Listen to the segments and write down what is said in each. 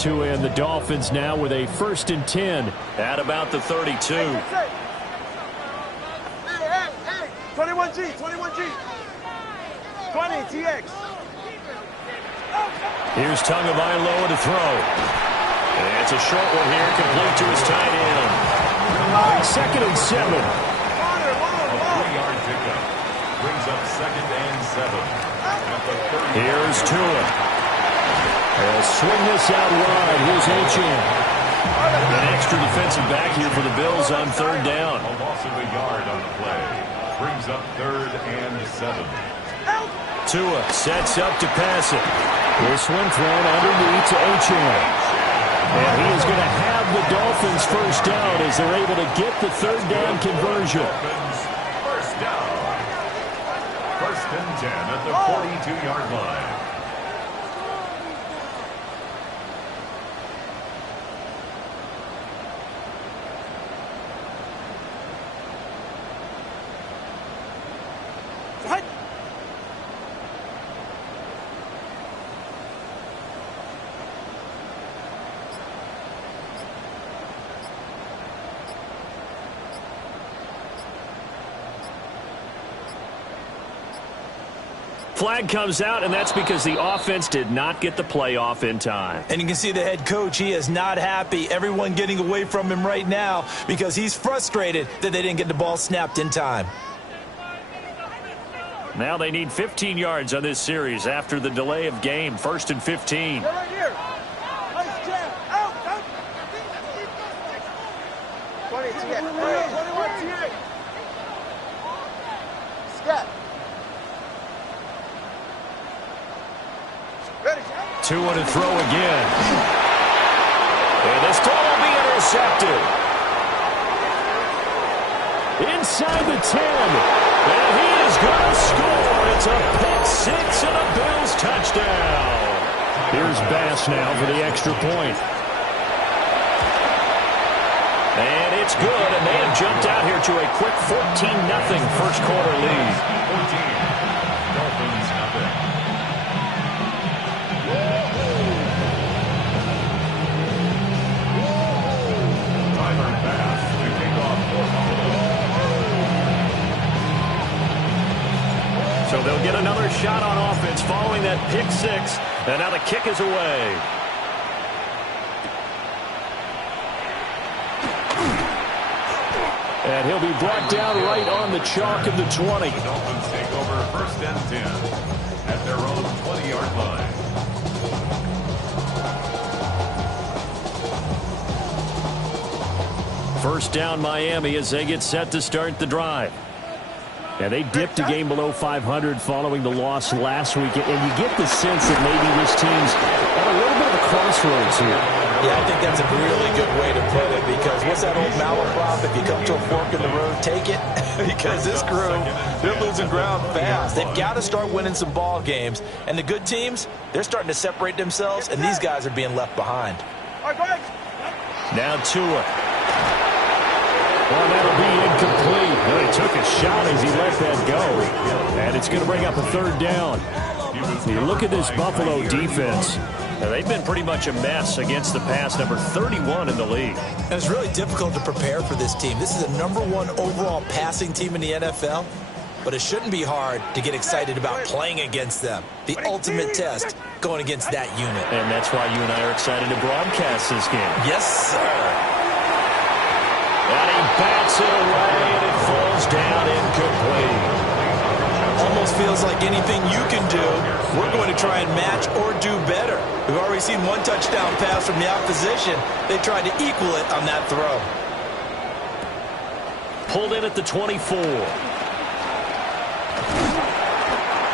to end. The Dolphins now with a 1st and 10 at about the 32. Hey, 21G, 21G. 20, TX. Here's Tagovailoa to throw. And it's a short one here, complete to his tight end. 2nd and 7. A 3-yard pickup. Brings up 2nd and 7. Here's Tua. They'll swing this out wide. Here's Achane. An extra defensive back here for the Bills on 3rd down. A loss of a yard on the play. Brings up 3rd and 7. Tua sets up to pass it. This one thrown underneath to Achane. And he is going to have the Dolphins 1st down as they're able to get the 3rd down conversion. 1st down. 1st and 10 at the 42-yard line. Flag comes out, and that's because the offense did not get the play off in time. And you can see the head coach, he is not happy. Everyone getting away from him right now because he's frustrated that they didn't get the ball snapped in time. Now they need 15 yards on this series after the delay of game. 1st and 15. Right here. Nice jam. Out. 20, TX. 21, TX. Scat. Tua to throw again. And this ball will be intercepted. Inside the 10. And he is going to score. It's a pick 6 and a Bills touchdown. Here's Bass now for the extra point. And it's good, and they have jumped out here to a quick 14-0 first quarter lead. 14. Dolphins nothing. So they'll get another shot on offense following that pick 6. And now the kick is away. And he'll be brought down right on the chalk of the 20. The Dolphins take over 1st and 10 at their own 20-yard line. First down Miami as they get set to start the drive. Yeah, they dipped a game below 500 following the loss last week, and you get the sense that maybe this team's at a little bit of a crossroads here. Yeah, I think that's a really good way to put it, because what's that old malaprop? If you come to a fork in the road, take it. Because this crew, they're losing ground fast. They've got to start winning some ball games, and the good teams, they're starting to separate themselves, and these guys are being left behind. Now Tua. Well, that'll be incomplete. Well, he took a shot as he let that go. And it's going to bring up a 3rd down. You look at this Buffalo defense. Now, they've been pretty much a mess against the pass, number 31 in the league. And it's really difficult to prepare for this team. This is a #1 overall passing team in the NFL. But it shouldn't be hard to get excited about playing against them. The ultimate test going against that unit. And that's why you and I are excited to broadcast this game. Yes, sir. And he bats it away, and it falls down incomplete. Almost feels like anything you can do, we're going to try and match or do better. We've already seen one touchdown pass from the opposition. They tried to equal it on that throw. Pulled in at the 24.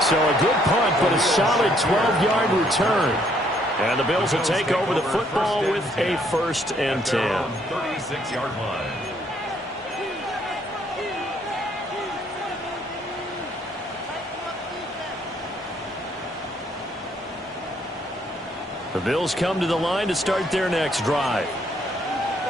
So a good punt, but a solid 12-yard return. And the Bills will take over the football with a 1st and 10. 36-yard line. The Bills come to the line to start their next drive.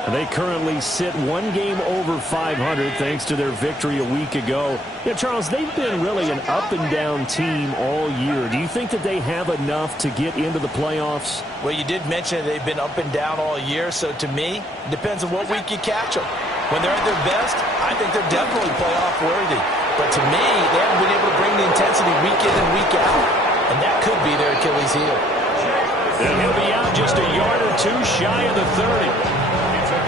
They currently sit one game over 500 thanks to their victory a week ago. Yeah, Charles, they've been really an up-and-down team all year. Do you think that they have enough to get into the playoffs? Well, you did mention they've been up and down all year, so to me, it depends on what week you catch them. When they're at their best, I think they're definitely playoff worthy. But to me, they haven't been able to bring the intensity week in and week out, and that could be their Achilles heel. And he'll be out just a yard or two shy of the 30.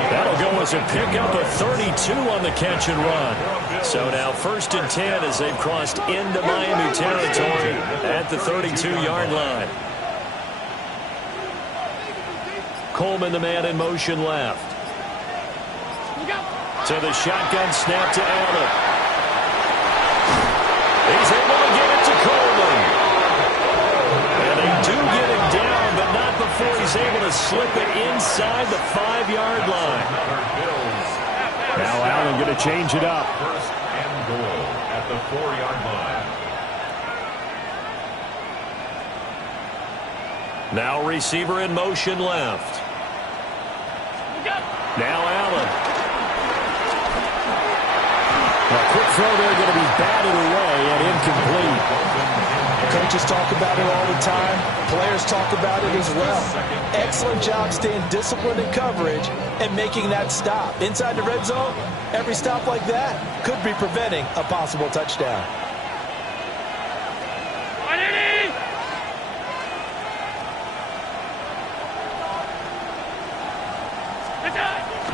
That'll go as a pickup of 32 on the catch and run. So now 1st and 10 as they've crossed into Miami territory at the 32-yard line. Coleman, the man in motion left. So the shotgun snap to Allen. He's able to get it to Coleman. And they do get him down, but not before he's able to slip it inside the 5-yard line. Now Allen going to change it up. 1st and goal at the 4-yard line. Now receiver in motion left. Now Allen. A quick throw there going to be batted away and incomplete. Coaches talk about it all the time. Players talk about it as well. Excellent job staying disciplined in coverage and making that stop. Inside the red zone, every stop like that could be preventing a possible touchdown.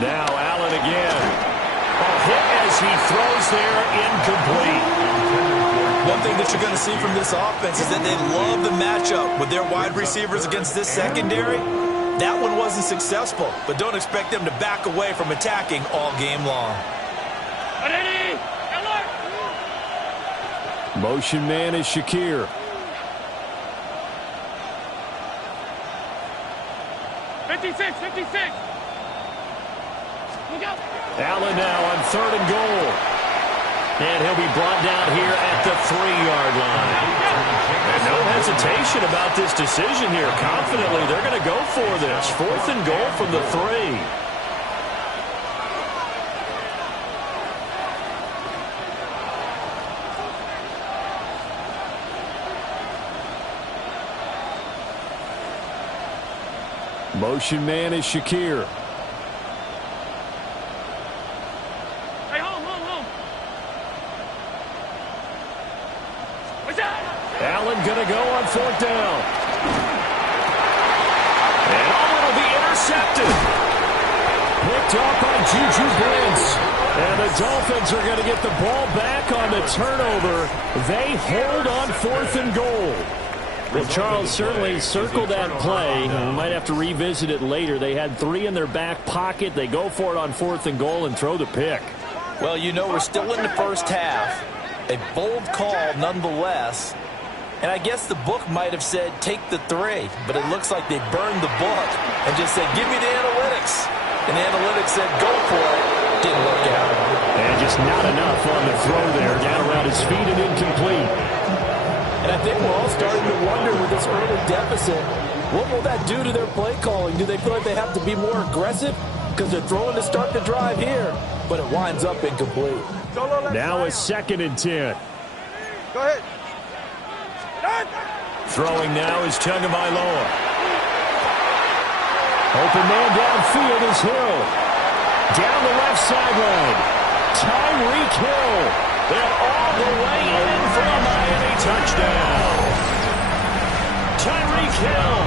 Now Allen again. A hit as he throws there, incomplete. One thing that you're going to see from this offense is that they love the matchup with their wide receivers against this secondary. That one wasn't successful, but don't expect them to back away from attacking all game long. Motion man is Shakir. 56. Allen now on 3rd and goal. And he'll be brought down here at the 3-yard line. And no hesitation about this decision here. Confidently, they're going to go for this. 4th and goal from the 3. Motion man is Shakir. Allen going to go on 4th down. And it'll be intercepted. Picked off by Juju Brents. And the Dolphins are going to get the ball back on the turnover. They hold on 4th and goal. Well, Charles, certainly circle that play. We might have to revisit it later. They had 3 in their back pocket. They go for it on 4th and goal and throw the pick. Well, you know, we're still in the first half. A bold call nonetheless. And I guess the book might have said take the 3, but it looks like they burned the book and just said give me the analytics. And the analytics said go for it. Didn't work out. And just not enough on the throw there. Down around his feet and incomplete. And I think we're all starting to wonder with this early deficit, what will that do to their play calling? Do they feel like they have to be more aggressive because they're throwing to start the drive here, but it winds up incomplete? Now a 2nd and 10. Go ahead. Throwing now is Tagovailoa. Open man downfield is Hill. Down the left sideline. Tyreek Hill. They're all the way in for a Miami touchdown. Tyreek Hill,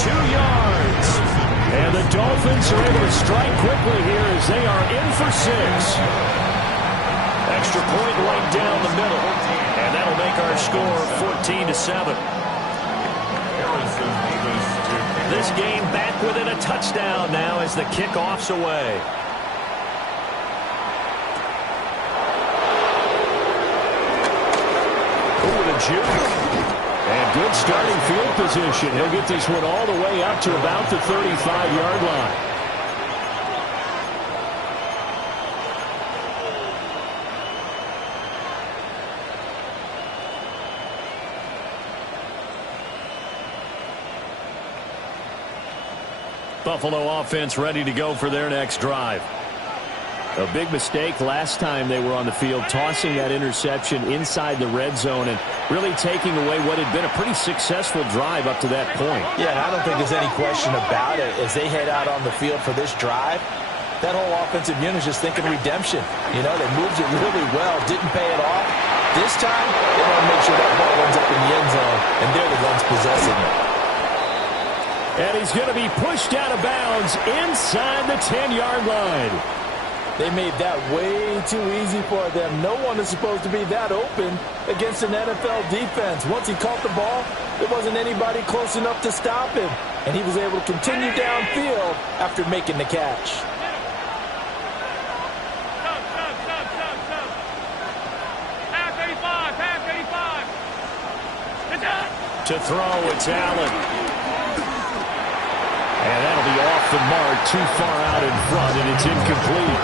92 yards. And the Dolphins are able to strike quickly here as they are in for 6. Extra point right down the middle. And that'll make our score 14-7. This game back within a touchdown now as the kickoff's away. Ooh, the juke. And good starting field position. He'll get this one all the way up to about the 35-yard line. Buffalo offense ready to go for their next drive. A big mistake last time they were on the field, tossing that interception inside the red zone and really taking away what had been a pretty successful drive up to that point. Yeah, and I don't think there's any question about it. As they head out on the field for this drive, that whole offensive unit is just thinking redemption. You know, they moved it really well, didn't pay it off. This time, they want to make sure that ball ends up in the end zone, and they're the ones possessing it. And he's going to be pushed out of bounds inside the 10-yard line. They made that way too easy for them. No one is supposed to be that open against an NFL defense. Once he caught the ball, there wasn't anybody close enough to stop him. And he was able to continue downfield after making the catch. To throw, it's Allen. And that'll be off the mark, too far out in front, and it's incomplete.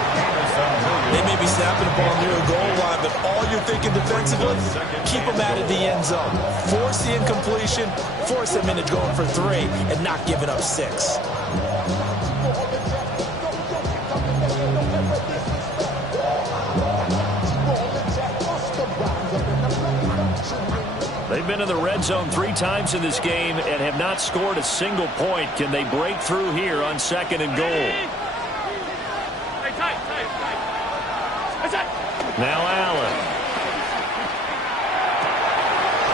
They may be snapping the ball near the goal line, but all you're thinking defensively, keep them out of the end zone. Force the incompletion, force them into going for 3, and not giving up 6. They've been in the red zone 3 times in this game and have not scored a single point. Can they break through here on 2nd and goal? Now Allen.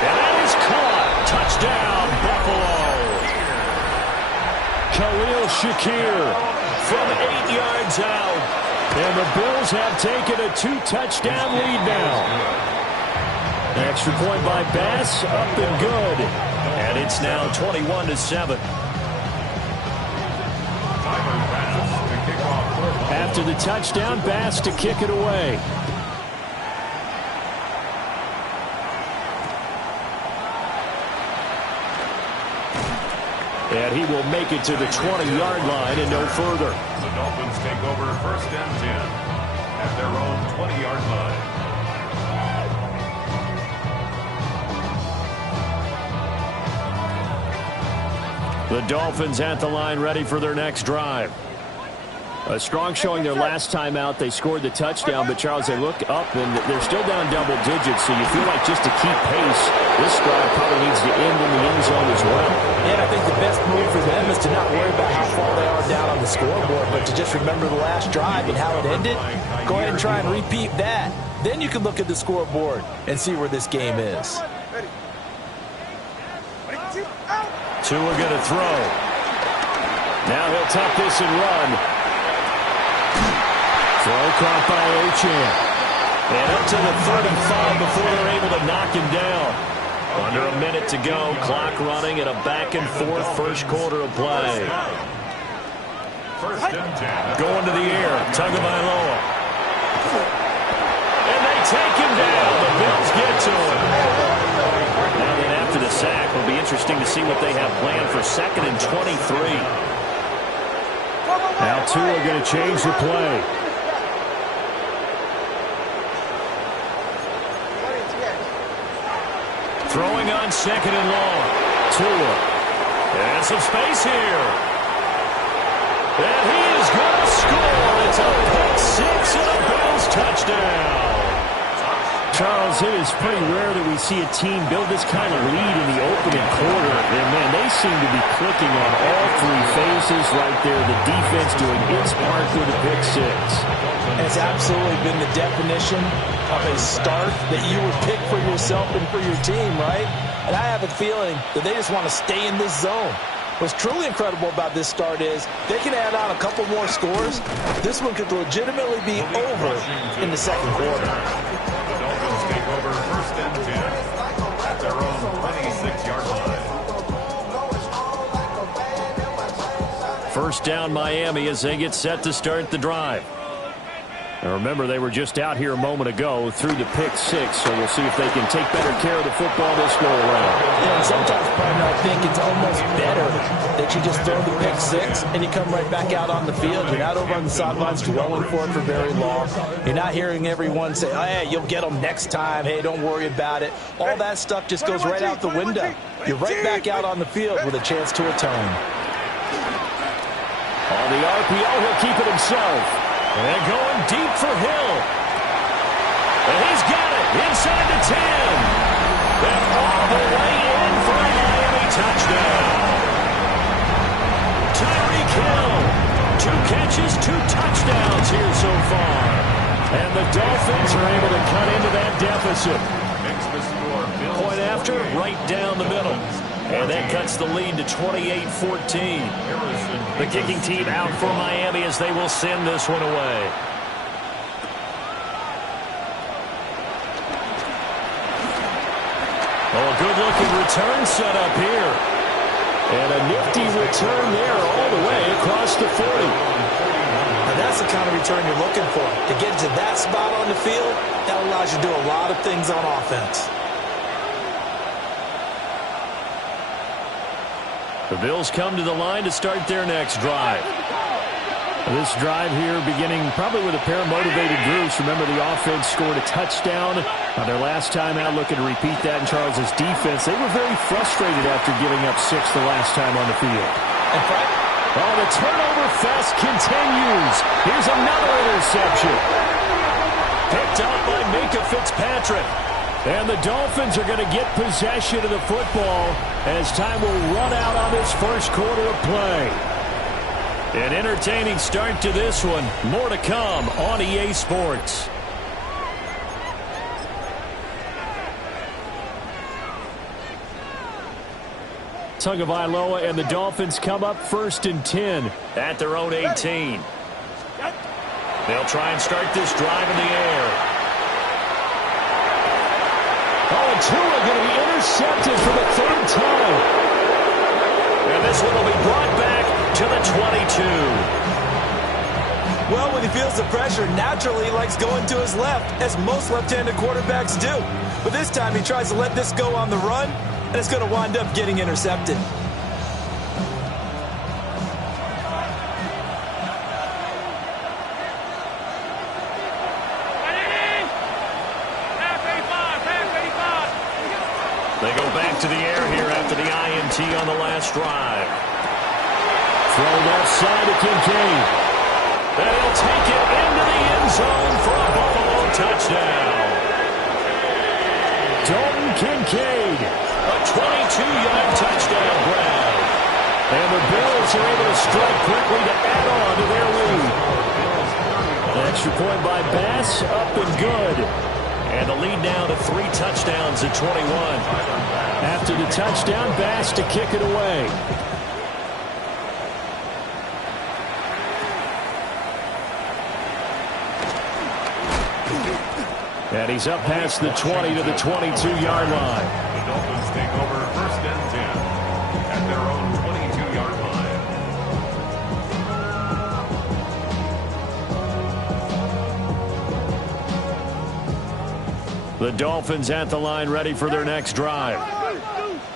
And that is caught. Touchdown, Buffalo. Khalil Shakir from 8 yards out. And the Bills have taken a 2-touchdown lead now. Extra point by Bass, up and good. And it's now 21-7. After the touchdown, Bass to kick it away. And he will make it to the 20-yard line and no further. The Dolphins take over 1st and 10 at their own 20-yard line. The Dolphins at the line ready for their next drive. A strong showing their last time out. They scored the touchdown, but Charles, they look up and they're still down double digits, so you feel like just to keep pace, this drive probably needs to end in the end zone as well. Yeah, I think the best move for them is to not worry about how far they are down on the scoreboard, but to just remember the last drive and how it ended. Go ahead and try and repeat that. Then you can look at the scoreboard and see where this game is. Tua going to throw. Now he'll tuck this and run. Throw caught by Achane. And up to the 35 before they're able to knock him down. Under a minute to go. Clock running in a back-and-forth first quarter of play. 1st and 10. Going to the air. Tagovailoa. And they take him down. The Bills get to him. Now then after the sack, it'll be interesting to see what they have planned for 2nd and 23. Now Tua going to change the play. Throwing on 2nd and long. Tua. And some space here. And he is going to score. It's a pick 6 and a Bills touchdown. Charles, it is pretty rare that we see a team build this kind of lead in the opening quarter. And, man, they seem to be clicking on all 3 phases right there. The defense doing its part with a pick 6. It's absolutely been the definition of a start that you would pick for yourself and for your team, right? And I have a feeling that they just want to stay in this zone. What's truly incredible about this start is they can add on a couple more scores. This one could legitimately be over in the 2nd quarter. The Dolphins take over 1st and 10 at their own 26-yard line. First down Miami as they get set to start the drive. Now remember, they were just out here a moment ago through the pick 6, so we'll see if they can take better care of the football this go around. Yeah, and sometimes, partner, I think it's almost better that you just throw the pick 6 and you come right back out on the field. You're not over on the sidelines dwelling for it for very long. You're not hearing everyone say, oh, hey, you'll get them next time. Hey, don't worry about it. All that stuff just goes right out the window. You're right back out on the field with a chance to atone. On the RPO, he'll keep it himself. And going deep for Hill. And he's got it inside the 10. And all the way in for a Miami touchdown. Tyreek Hill. 2 catches, 2 touchdowns here so far. And the Dolphins are able to cut into that deficit. Point after, right down the middle. And that cuts the lead to 28-14. The kicking team out for Miami as they will send this one away. Oh, a good-looking return set up here. And a nifty return there all the way across the 40. Now that's the kind of return you're looking for. To get to that spot on the field, that allows you to do a lot of things on offense. The Bills come to the line to start their next drive. This drive here beginning probably with a pair of motivated groups. Remember, the offense scored a touchdown on their last time out, looking to repeat that in Charles' defense. They were very frustrated after giving up 6 the last time on the field. Oh, the turnover fest continues. Here's another interception. Picked up by Minkah Fitzpatrick. And the Dolphins are going to get possession of the football as time will run out on this first quarter of play. An entertaining start to this one. More to come on EA Sports. Tagovailoa and the Dolphins come up 1st and 10 at their own 18. They'll try and start this drive in the air. Oh, and Tua going to be intercepted for the 3rd time. And this one will be brought back to the 22. Well, when he feels the pressure, naturally he likes going to his left, as most left-handed quarterbacks do. But this time he tries to let this go on the run, and it's going to wind up getting intercepted. They go back to the air here after the INT on the last drive. Throw left side to Kincaid. And he'll take it into the end zone for a Buffalo touchdown. Dalton Kincaid, a 22-yard touchdown grab. And the Bills are able to strike quickly to add on to their lead. An extra point by Bass, up and good. And the lead now to 3 touchdowns at 21. After the touchdown, Bass to kick it away. And he's up past the 20 to the 22-yard line. The Dolphins take over 1st and 10 at their own 22-yard line. The Dolphins at the line, ready for their next drive.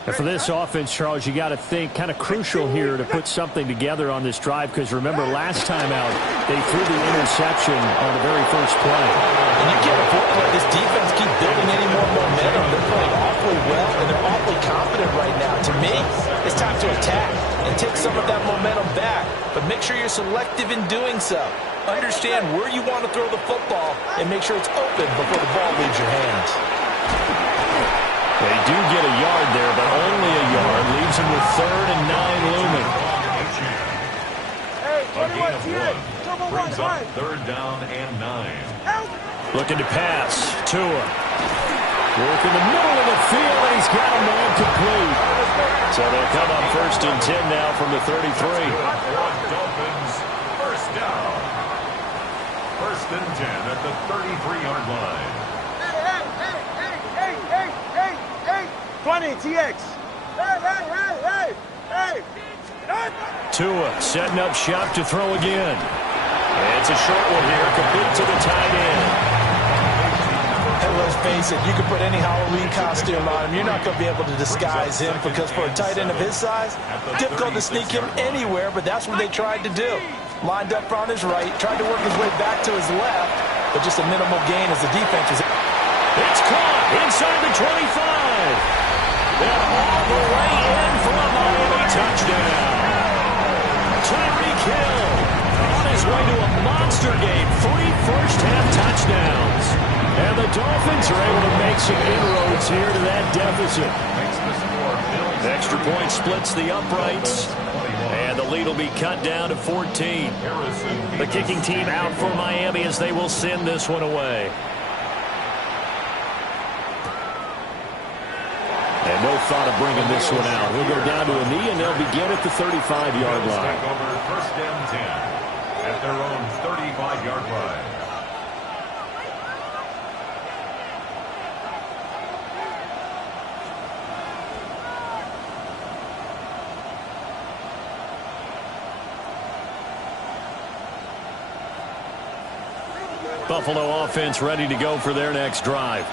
And for this offense, Charles, you got to think kind of crucial here to put something together on this drive, because remember last time out they threw the interception on the very first play. And you can't afford to let this defense keep building any more momentum. They're playing awfully well, and they're awfully confident right now. To me, it's time to attack and take some of that momentum back. But make sure you're selective in doing so. Understand where you want to throw the football and make sure it's open before the ball leaves your hands. They do get a yard there, but only a yard. Leaves them with 3rd and 9 looming. A gain of 1 brings up 3rd down and 9. Looking to pass. Tua. Work in the middle of the field, and he's got a man complete. So they'll come up 1st and 10 now from the 33. Dolphins, 1st down. 1st and 10 at the 33-yard line. 20, TX. Hey. Tua setting up shop to throw again. It's a short one here, complete to the tight end. And let's face it, you can put any Halloween costume on him. You're not going to be able to disguise him, because for a tight end of his size, difficult to sneak him anywhere, but that's what they tried to do. Lined up on his right, tried to work his way back to his left, but just a minimal gain as the defense was... It's caught inside the 25. And all the way in for a Miami touchdown. Tyreek Hill way to a monster game. 3 first-half touchdowns. And the Dolphins are able to make some inroads here to that deficit. The extra point splits the uprights. And the lead will be cut down to 14. The kicking team out for Miami as they will send this one away. And no thought of bringing this one out. He'll go down to a knee, and they'll begin at the 35-yard line. Over first and 10 at their own 35-yard line. Buffalo offense ready to go for their next drive.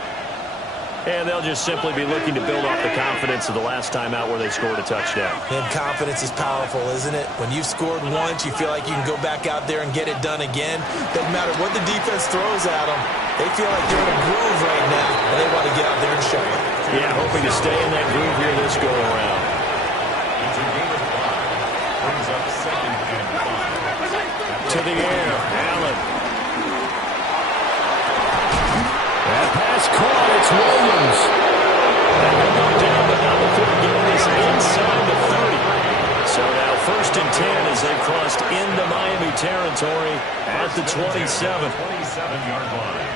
And they'll just simply be looking to build off the confidence of the last time out where they scored a touchdown. And confidence is powerful, isn't it? When you've scored once, you feel like you can go back out there and get it done again. Doesn't matter what the defense throws at them. They feel like they're in a groove right now, and they want to get out there and show it. Yeah, hoping to stay in that groove here this go-around. It's a game of 5. Brings up second and 5. To the air, Allen. That pass caught. It's Williams. And they'll go down, but now the field gain is inside the 30. So now first and 10 as they crossed into Miami territory at the 27. 27-yard line.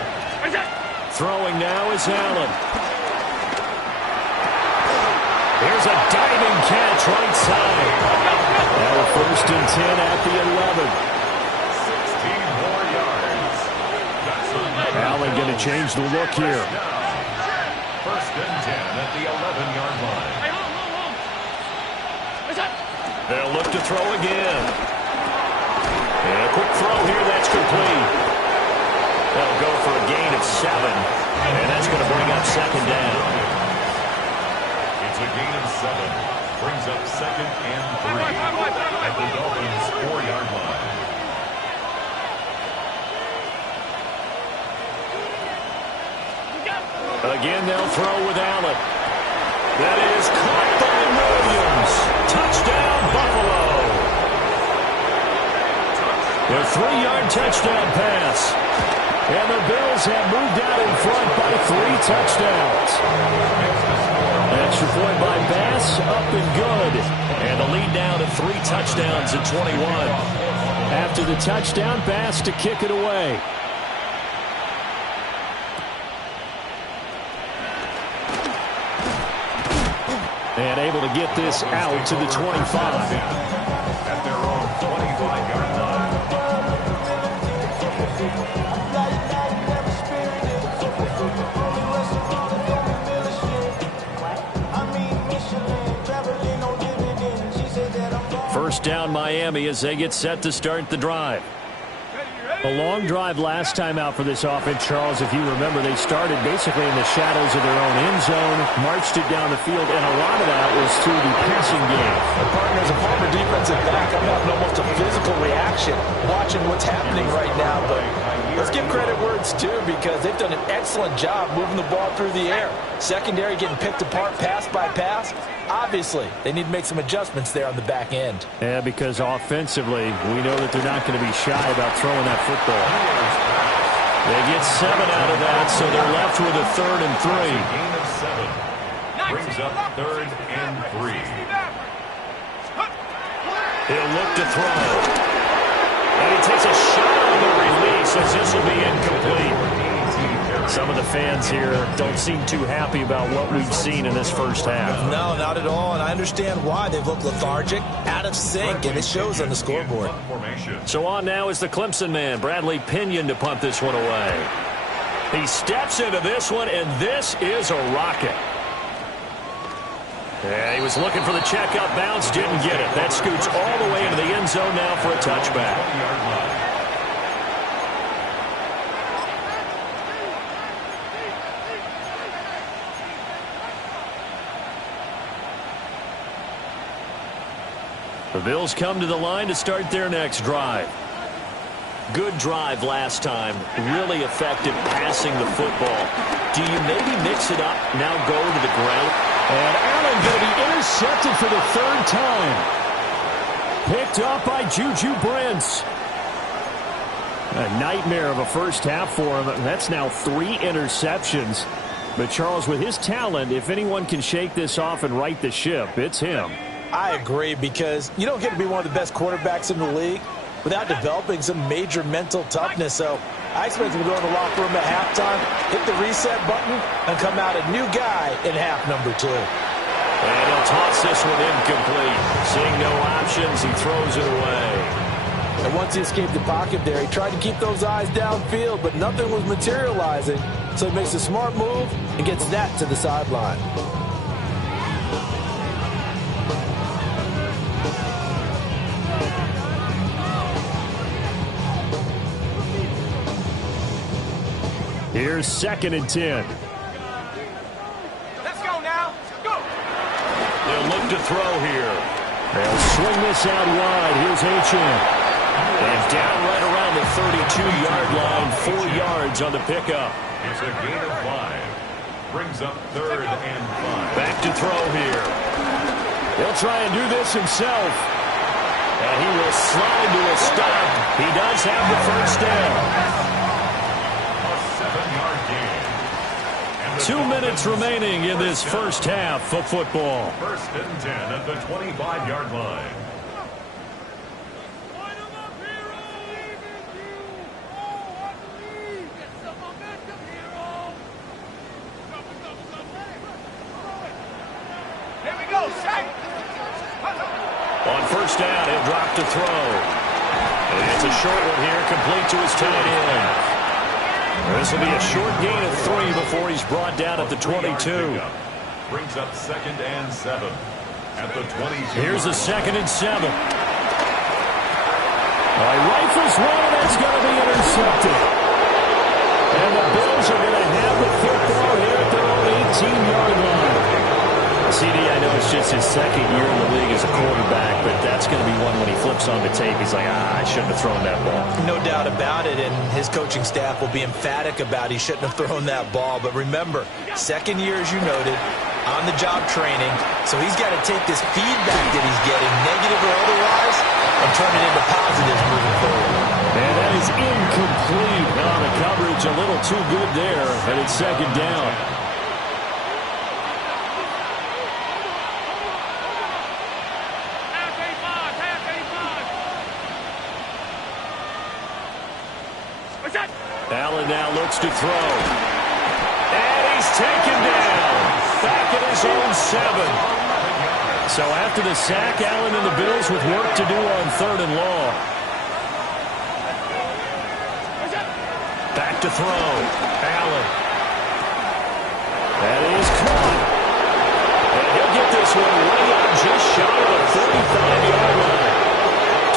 Throwing now is Allen. Here's a diving catch right side. Now first and 10 at the 11. 16 more yards. Allen going to change the look here. First and 10 at the 11-yard line. They'll look to throw again. And a quick throw here, that's complete. They'll go for a gain of 7. And that's going to bring up second down. It's a gain of 7. Brings up second and 3 at the Dolphins' 4-yard line. Again, they'll throw with Allen. That is caught by Williams. Touchdown, Buffalo. Their 3-yard touchdown pass. And the Bills have moved out in front by 3 touchdowns. Extra point by Bass, up and good. And the lead down to 3 touchdowns at 21. After the touchdown, Bass to kick it away. And able to get this out to the 25. At their own 25-yard line. First down Miami as they get set to start the drive. A long drive last time out for this offense, Charles. If you remember, they started basically in the shadows of their own end zone, marched it down the field, and a lot of that was through the passing game. Partner, as a former defensive back, I'm having almost a physical reaction watching what's happening right now. But let's give credit where it's due because they've done an excellent job moving the ball through the air. Secondary getting picked apart pass by pass. Obviously, they need to make some adjustments there on the back end. Yeah, because offensively, we know that they're not going to be shy about throwing that football. They get 7 out of that, so they're left with a 3rd and 3. Gain of 7. Brings up 3rd and 3. He'll look to throw. And he takes a shot on the release as this will be incomplete. Some of the fans here don't seem too happy about what we've seen in this first half. No, not at all, and I understand why. They've looked lethargic, out of sync, and it shows on the scoreboard. So on now is the Clemson man, Bradley Pinion, to punt this one away. He steps into this one, and this is a rocket. Yeah, he was looking for the checkup bounce, didn't get it. That scoots all the way into the end zone now for a touchback. The Bills come to the line to start their next drive. Good drive last time. Really effective passing the football. Do you maybe mix it up, now go to the ground? And Allen going to be intercepted for the 3rd time. Picked up by Juju Brents. A nightmare of a first half for him. That's now 3 interceptions. But, Charles, with his talent, if anyone can shake this off and right the ship, it's him. I agree, because you don't get to be one of the best quarterbacks in the league without developing some major mental toughness. So I expect him to go in the locker room at halftime, hit the reset button, and come out a new guy in half number 2. And he'll toss this one incomplete. Seeing no options, he throws it away. And once he escaped the pocket there, he tried to keep those eyes downfield, but nothing was materializing. So he makes a smart move and gets that to the sideline. Here's 2nd and 10. Let's go now. Go. They'll look to throw here. They'll swing this out wide. Here's Achane. And down right around the 32-yard line, 4 yards on the pickup. It's a gain of 5. Brings up 3rd and 5. Back to throw here. He'll try and do this himself. And he will slide to a stop. He does have the first down. A 7-yard gain. 2 minutes remaining in this first half of football. 1st and 10 at the 25-yard line. On first down, he'll drop to throw. And it's a short one here, complete to his tight end. This will be a short gain of 3 before he's brought down at the 22. Brings up 2nd and 7 at the 22. Here's a 2nd and 7. Rifles one, and it's going to be intercepted. And the Bills are going to have the football here at their own 18-yard line. CD, I know it's just his 2nd year in the league as a quarterback, but that's going to be one when he flips on the tape. He's like, I shouldn't have thrown that ball. No doubt about it, and his coaching staff will be emphatic about he shouldn't have thrown that ball. But remember, 2nd year, as you noted, on-the-job training, so he's got to take this feedback that he's getting, negative or otherwise, and turn it into positives moving forward. And that is incomplete. Now the coverage a little too good there, and it's 2nd down. Allen now looks to throw. And he's taken down. Back at his own 7. So after the sack, Allen and the Bills with work to do on 3rd and long. Back to throw. Allen. That is caught. And he'll get this one way out just shy of the 35-yard line.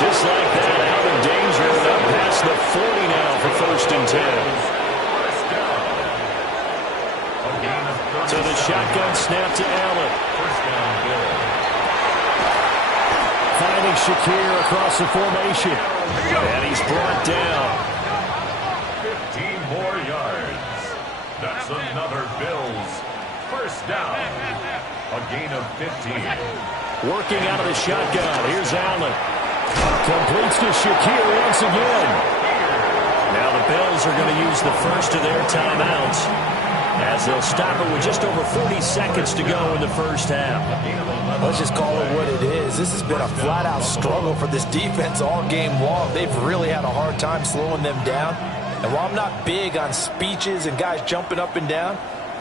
Just like that, out of danger and up past the 40 now for 1st and 10. So the shotgun snap to Allen. Finding Shakir across the formation. And he's brought down. 15 more yards. That's another Bills 1st down. A gain of 15. Working out of the shotgun. Here's Allen. Completes to Shakir once again. Now the Bills are going to use the first of their timeouts as they'll stop it with just over 40 seconds to go in the first half. Let's just call it what it is. This has been a flat-out struggle for this defense all game long. They've really had a hard time slowing them down. And while I'm not big on speeches and guys jumping up and down,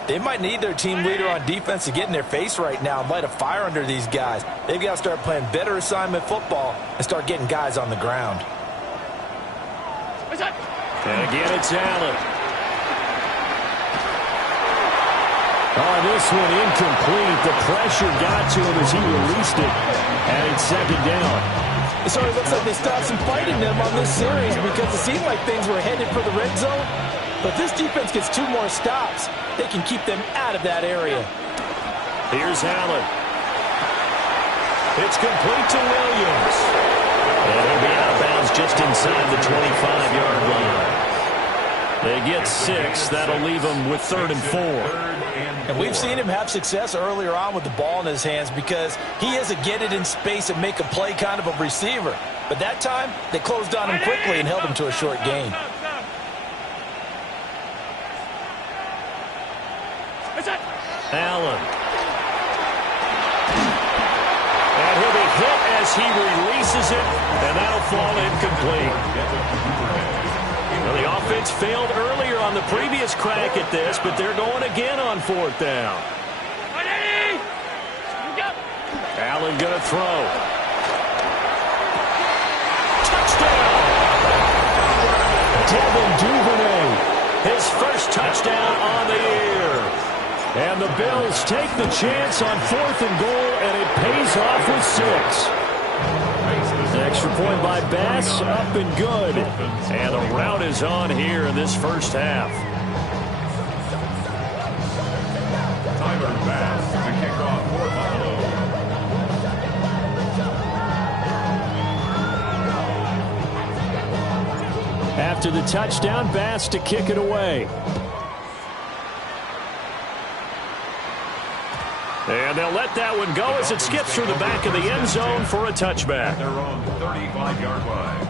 they might need their team leader on defense to get in their face right now and light a fire under these guys. They've got to start playing better assignment football and start getting guys on the ground. And again, it's Allen. On this one, incomplete. The pressure got to him as he released it. And it's 2nd down. So it looks like they stopped some fighting them on this series because it seemed like things were headed for the red zone. But this defense gets 2 more stops. They can keep them out of that area. Here's Allen. It's complete to Williams. And he'll be out of bounds just inside the 25-yard line. They get 6. That'll leave them with 3rd and 4. And we've seen him have success earlier on with the ball in his hands because he is a get it in space and make a play kind of a receiver. But that time, they closed on him quickly and held him to a short gain. Allen. And he'll be hit as he releases it, and that'll fall incomplete. Well, the offense failed earlier on the previous crack at this, but they're going again on 4th down. Allen going to throw. Touchdown! Devin Duvernay, his first touchdown on the year. And the Bills take the chance on 4th and goal, and it pays off with 6. An extra point by Bass, up and good. And the rout is on here in this first half. Tyler Bass to kick off for Buffalo. After the touchdown, Bass to kick it away. And they'll let that one go as it skips through the back of the end zone for a touchback. Their own 35-yard line.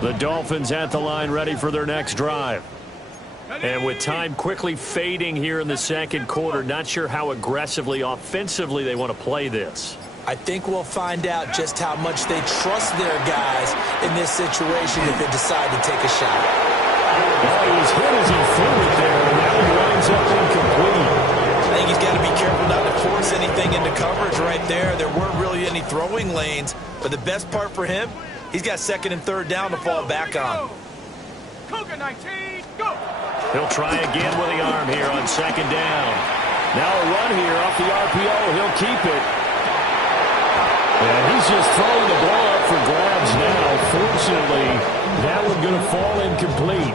The Dolphins at the line, ready for their next drive. And with time quickly fading here in the second quarter, not sure how aggressively, offensively they want to play this. I think we'll find out just how much they trust their guys in this situation if they decide to take a shot. Well, he was hit as he threw it there, and that one winds up incomplete. I think he's got to be careful not to force anything into coverage right there. There weren't really any throwing lanes, but the best part for him, he's got 2nd and 3rd down to fall back on. Cougar 19, go! He'll try again with the arm here on 2nd down. Now a run here off the RPO. He'll keep it. And he's just throwing the ball up for grabs now. Fortunately, that one going to fall incomplete.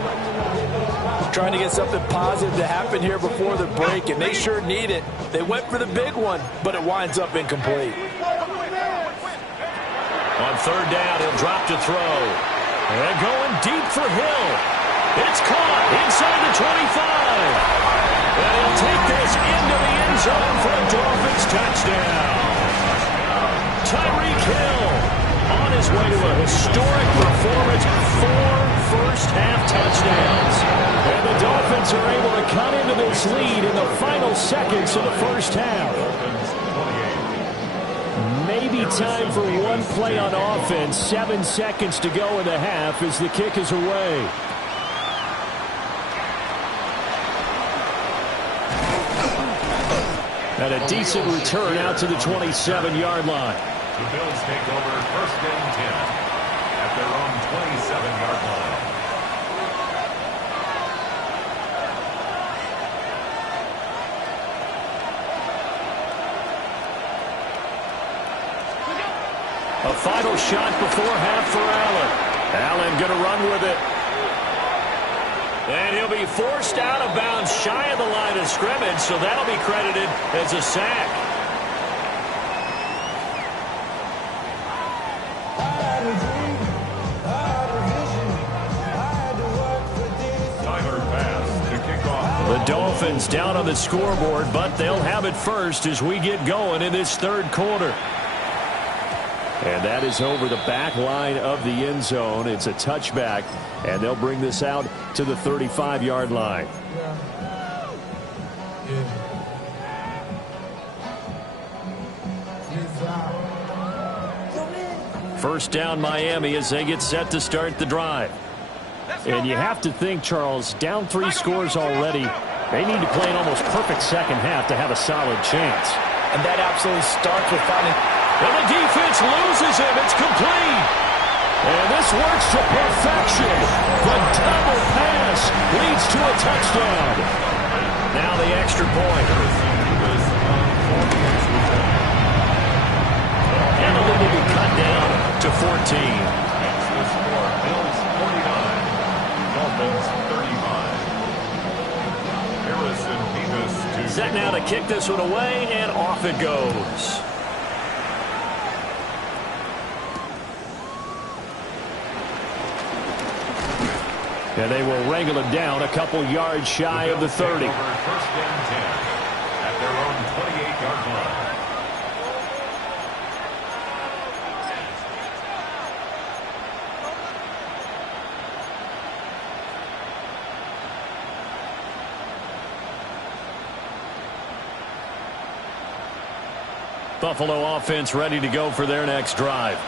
Trying to get something positive to happen here before the break, and they sure need it. They went for the big one, but it winds up incomplete. On 3rd down, he'll drop to throw. And going deep for Hill. It's caught inside the 25. And he'll take this into the end zone for a Dolphins touchdown. Tyreek Hill on his way to a historic performance, 4 first-half touchdowns. And the Dolphins are able to cut into this lead in the final seconds of the first half. Maybe time for one play on offense. 7 seconds to go in the half as the kick is away. And a decent return out to the 27-yard line. The Bills take over 1st and 10 at their own 27-yard line. A final shot before half for Allen. Allen going to run with it. And he'll be forced out of bounds shy of the line of scrimmage, so that'll be credited as a sack. Tyler Bass to kick off. The Dolphins down on the scoreboard, but they'll have it first as we get going in this 3rd quarter. And that is over the back line of the end zone. It's a touchback, and they'll bring this out to the 35-yard line. First down Miami as they get set to start the drive. And you have to think, Charles, down 3 scores already. They need to play an almost perfect second half to have a solid chance. And that absolutely starts with finding... And the defense loses him. It's complete. And this works to perfection. The double pass leads to a touchdown. Now the extra point. And the lead will be cut down to 14. That's the score. Bills 49, Dolphins 35. Harrison Beavis to Set now to kick this one away, and off it goes. And they will wrangle it down a couple yards shy of the 30. First and 10 at their own 28-yard line. Buffalo offense ready to go for their next drive.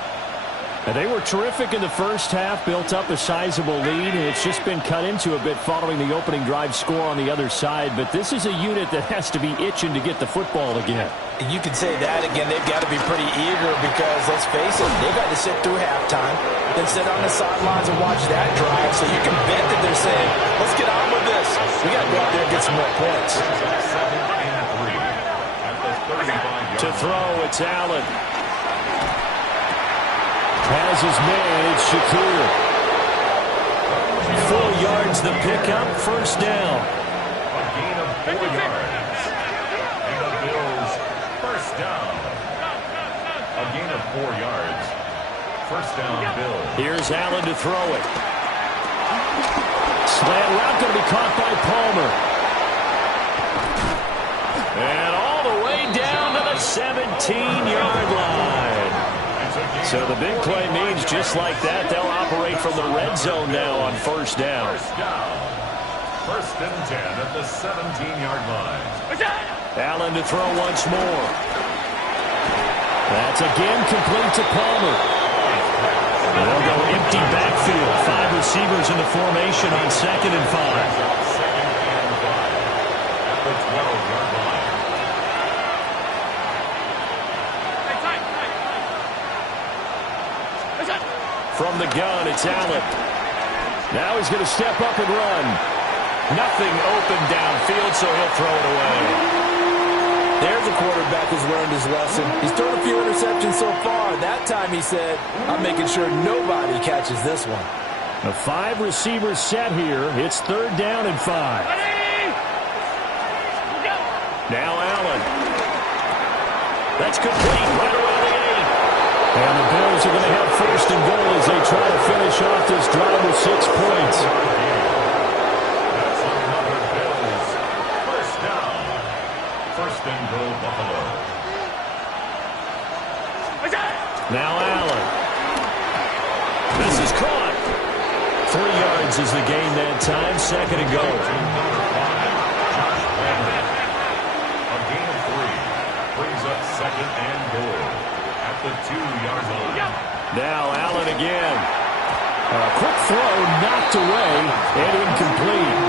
And they were terrific in the first half, built up a sizable lead, and it's just been cut into a bit following the opening drive score on the other side. But this is a unit that has to be itching to get the football again. You can say that again. They've got to be pretty eager because, let's face it, they've got to sit through halftime, then sit on the sidelines and watch that drive. So you can bet that they're saying, let's get on with this. We got to go out there and get some more points. To throw, it's Allen. Has his man, it's Shakir. 4 yards the pickup, first down. A gain of 4 yards. And the Bills, first down. A gain of 4 yards. First down, Bills. Here's Allen to throw it. Slant route going to be caught by Palmer. And all the way down to the 17-yard line. So the big play means just like that, they'll operate from the red zone now on first down. First and 10 at the 17-yard line. Allen to throw once more. That's again complete to Palmer. They'll go empty backfield. 5 receivers in the formation on 2nd and 5. At the 12-yard line. From the gun, it's Allen. Now he's going to step up and run. Nothing open downfield, so he'll throw it away. There's a quarterback who's learned his lesson. He's thrown a few interceptions so far. That time he said, I'm making sure nobody catches this one. The 5 receivers set here. It's 3rd down and 5. Now Allen. That's complete right around the 8. And the Bills are going to have first and goal as they try to finish off this drive with 6 points. That's another Bills. First down. First and goal, Buffalo. Now Allen. This is caught. 3 yards is the gain that time. 2nd and goal. A gain of 3 brings up 2nd and goal. The 2-yard line. Now Allen again. A quick throw knocked away and incomplete.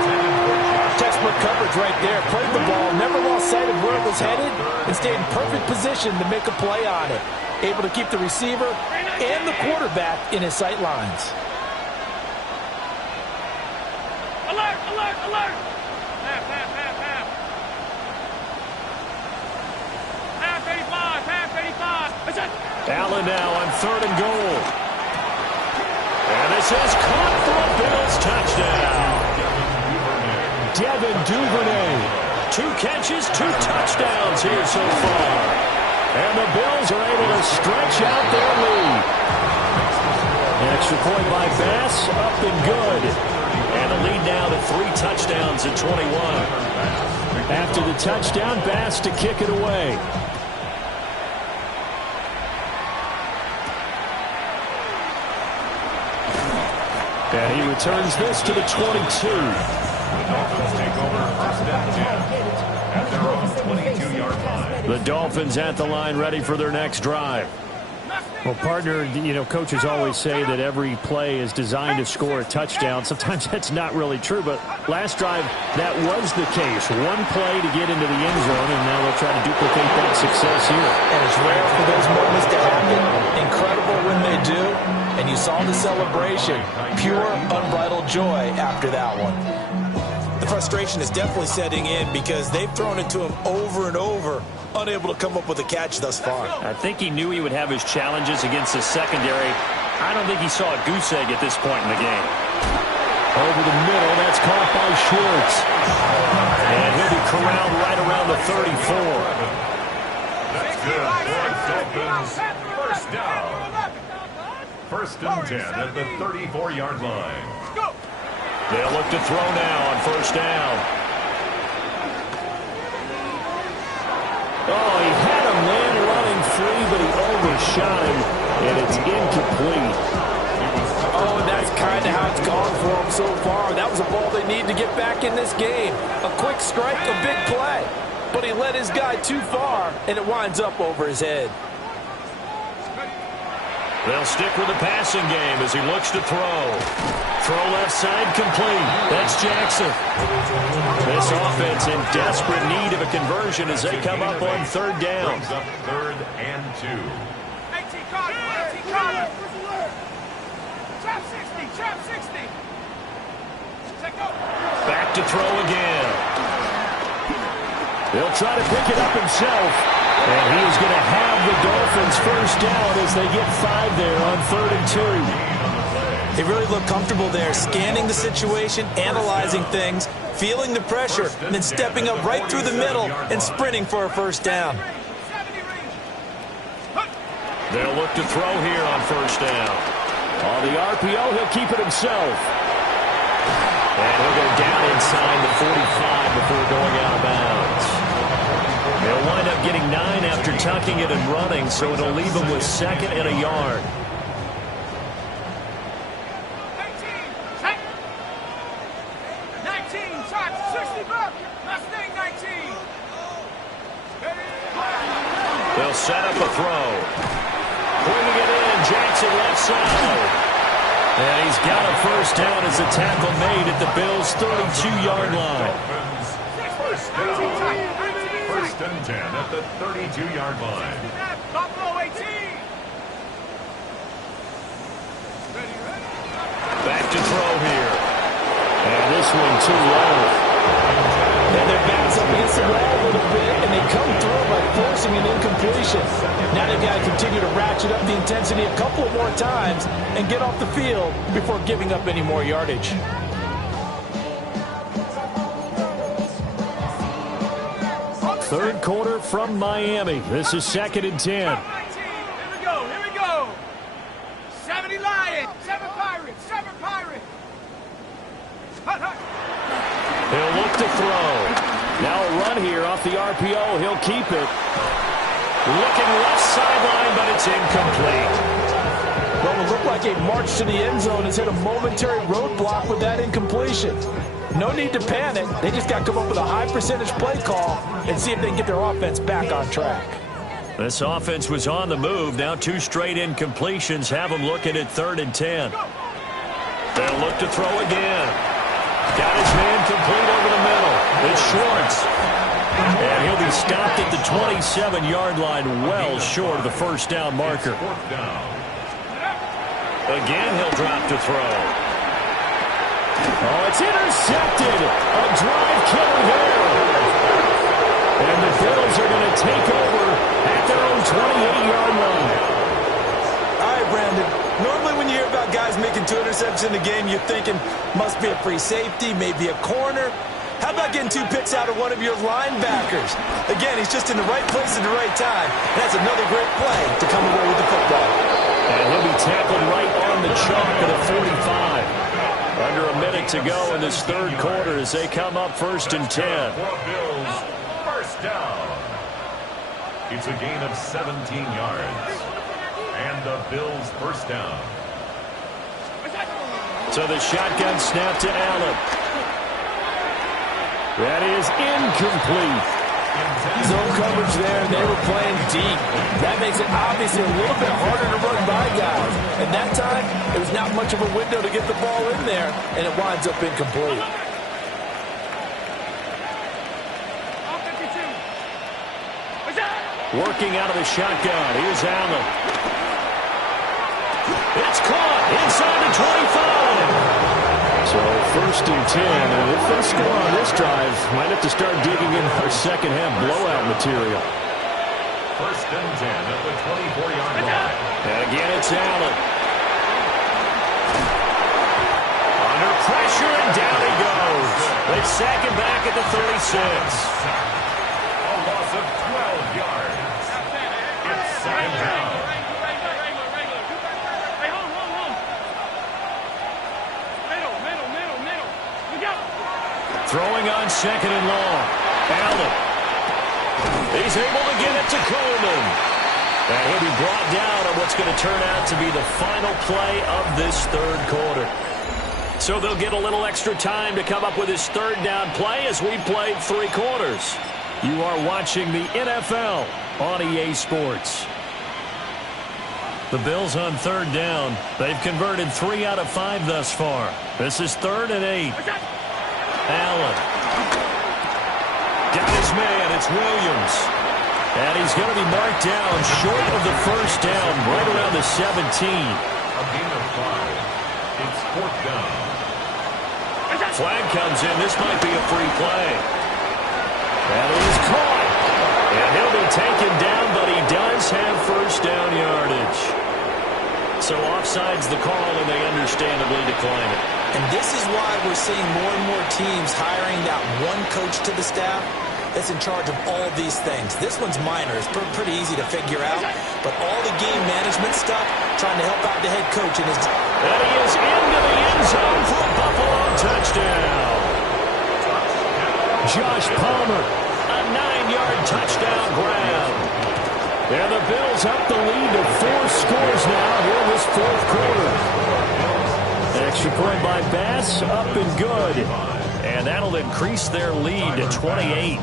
Textbook coverage right there. Played the ball, never lost sight of where it was headed, and stayed in perfect position to make a play on it. Able to keep the receiver and the quarterback in his sight lines. Alert, alert, alert! Half, half, half, half. Half 85, half 85. Allen now on 3rd and goal. And this is caught for a Bills touchdown. Devin Duvernay. 2 catches, 2 touchdowns here so far. And the Bills are able to stretch out their lead. An extra point by Bass, up and good. And the lead now to 3 touchdowns at 21. After the touchdown, Bass to kick it away. And he returns this to the 22. The Dolphins take over first and 10 at their own 22-yard line. The Dolphins at the line ready for their next drive. Well, partner, coaches always say that every play is designed to score a touchdown. Sometimes that's not really true, but last drive, that was the case. 1 play to get into the end zone, and now they'll try to duplicate that success here. And it's rare for those moments to happen. Incredible when they do. And you saw the celebration. Pure, unbridled joy after that one. The frustration is definitely setting in because they've thrown it to him over and over, unable to come up with a catch thus far. I think he knew he would have his challenges against the secondary. I don't think he saw a goose egg at this point in the game. Over the middle, that's caught by Schwartz. And he'll be corralled right around the 34. That's good for Dolphins. First down. First and 10 at the 34-yard line. They'll look to throw now on first down. Oh, he had a man running free, but he overshot him, and it's incomplete. Oh, and that's kind of how it's gone for him so far. That was a ball they need to get back in this game. A quick strike, a big play. But he led his guy too far, and it winds up over his head. They'll stick with the passing game as he looks to throw. Throw left side complete. That's Jackson. This offense in desperate need of a conversion as they come up on third down. Brings up 3rd and 2. 18 Carter. Trap 60, trap 60. Check go. Back to throw again. He'll try to pick it up himself. And he is going to have the Dolphins first down as they get 5 there on 3rd and 2. They really look comfortable there, scanning the situation, analyzing things, feeling the pressure, and then stepping up right through the middle and sprinting for a first down. They'll look to throw here on first down. On the RPO, he'll keep it himself. And he'll go down inside the 45 before going out of bounds. They'll wind up getting 9 after tucking it and running, so it'll leave them with 2nd and a yard. 19, shot, 60 buck. Mustang 19. They'll set up a throw. Bringing it in, Jackson left side. And he's got a first down as a tackle made at the Bills' 32-yard line. First down. 1st and 10 at the 32-yard line. Buffalo 18. Back to throw here. And this one too low. And their backs up against the wall a little bit, and they come through by forcing an incompletion. Now they've got to continue to ratchet up the intensity a couple more times and get off the field before giving up any more yardage. Third quarter from Miami. This is 2nd and 10. Here we go. 70 Lions, 7 Pirates, 7 Pirates. He'll look to throw. Now a run here off the RPO. He'll keep it. Looking left sideline, but it's incomplete. Well, it looked like a march to the end zone has hit a momentary roadblock with that incompletion. No need to panic. They just got to come up with a high percentage play call and see if they can get their offense back on track. This offense was on the move. Now 2 straight incompletions have them looking at 3rd and 10. They'll look to throw again. Got his man complete over the middle. It's Schwartz. And he'll be stopped at the 27-yard line, well short of the first down marker. Again, he'll drop to throw. Oh, it's intercepted. A drive killer there. And the Bills are going to take over at their own 28-yard line. All right, Brandon. Normally when you hear about guys making 2 interceptions in a game, you're thinking must be a free safety, maybe a corner. How about getting 2 picks out of one of your linebackers? Again, he's just in the right place at the right time. And that's another great play to come away with the football. And he'll be tackled right on the chalk at a 45. Under a minute to go in this third quarter as they come up 1st and 10. Bills, first down. It's a gain of 17 yards. And the Bills first down. So the shotgun snap to Allen. That is incomplete. Zone coverage there, and they were playing deep. That makes it obviously a little bit harder to run by guys. And that time, it was not much of a window to get the ball in there, and it winds up incomplete. Working out of the shotgun. Here's Allen. It's caught inside the 25. So 1st and 10. And if they score on this drive, might have to start digging in our second half blowout material. 1st and 10 at the 24-yard line. And again, it's Allen. Under pressure, and down he goes. They sack him back at the 36. A loss of 12 yards. It's 2nd down. Throwing on second and long. Allen. He's able to get it to Coleman. And he'll be brought down on what's going to turn out to be the final play of this third quarter. So they'll get a little extra time to come up with his third down play as we played 3 quarters. You are watching the NFL on EA Sports. The Bills on third down. They've converted 3 out of 5 thus far. This is 3rd and 8. Allen. Got his man. It's Williams. And he's going to be marked down short of the first down, right around the 17. A gain of 5. It's 4th down. Flag comes in. This might be a free play. That is caught. And he'll be taken down, but he does have first down yardage. So offside's the call, and they understandably decline it. And this is why we're seeing more and more teams hiring that one coach to the staff that's in charge of all these things. This one's minor. It's pretty easy to figure out. But all the game management stuff, trying to help out the head coach. And he is into the end zone for a Buffalo touchdown. Josh Palmer, a 9-yard touchdown grab. And the Bills up the lead to 4 scores now here in this 4th quarter. Extra point by Bass, up and good. And that'll increase their lead to 28.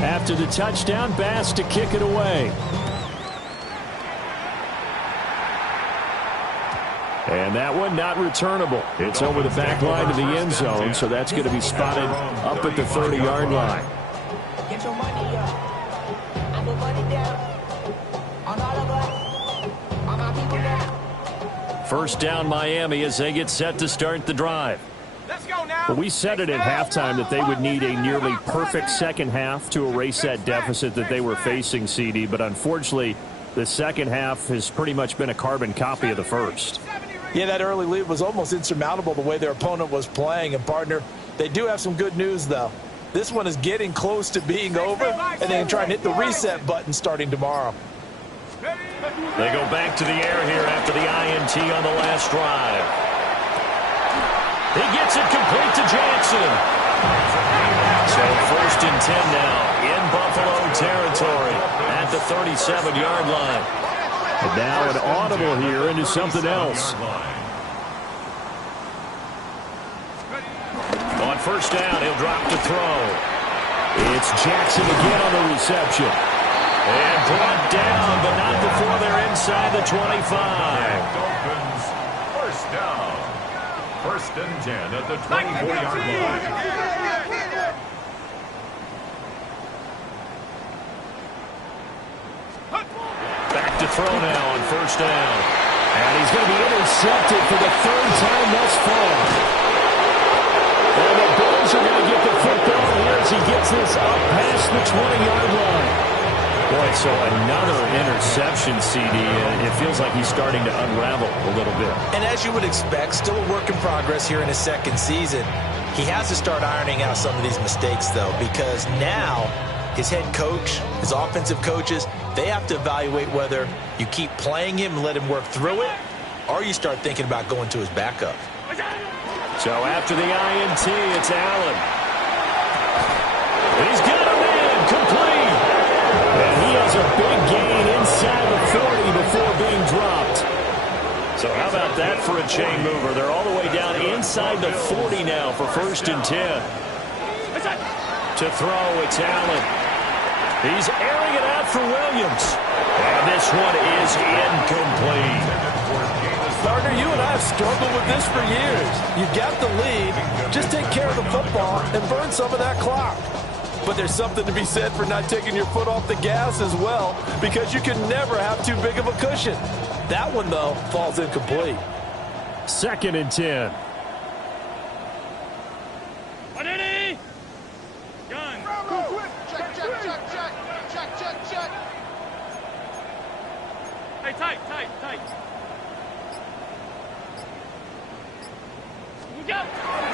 After the touchdown, Bass to kick it away. And that one not returnable. It's over the back line to the end zone, so that's going to be spotted up at the 30-yard line. Get your money up. I put money down. On all of us. On my people now. First down Miami as they get set to start the drive. Let's go now. But we said it at halftime that they would need a nearly perfect second half to erase that deficit that they were facing, CD. But unfortunately, the second half has pretty much been a carbon copy of the first. yeah, that early lead was almost insurmountable the way their opponent was playing. And, partner, they do have some good news, though. This one is getting close to being over, and they can try and hit the reset button starting tomorrow. They go back to the air here after the INT on the last drive. He gets it complete to Jackson. So 1st and 10 now in Buffalo territory at the 37-yard line. And now an audible here into something else. On first down, he'll drop to throw. It's Jackson again on the reception. And brought down, but not before they're inside the 25. Dolphins, first down. 1st and 10 at the 24-yard line. Back to throw now on first down. And he's going to be intercepted for the 3rd time thus far. And the Bills are going to get the football here as he gets this up past the 20-yard line. Boy, so another interception, CD. It feels like he's starting to unravel a little bit. And as you would expect, still a work in progress here in his 2nd season. He has to start ironing out some of these mistakes, though, because now his head coach, his offensive coaches, they have to evaluate whether you keep playing him and let him work through it, or you start thinking about going to his backup. So after the INT, it's Allen. He's got a man complete. And he has a big gain inside the 40 before being dropped. So how about that for a chain mover? They're all the way down inside the 40 now for 1st and 10. To throw, it's Allen. He's airing it out for Williams. And this one is incomplete. Partner, you and I have struggled with this for years. You got the lead. Just take care of the football and burn some of that clock. But there's something to be said for not taking your foot off the gas as well, because you can never have too big of a cushion. That one, though, falls incomplete. 2nd and 10. Gun. Check, check, check, check. Check, check, check. Hey, tight.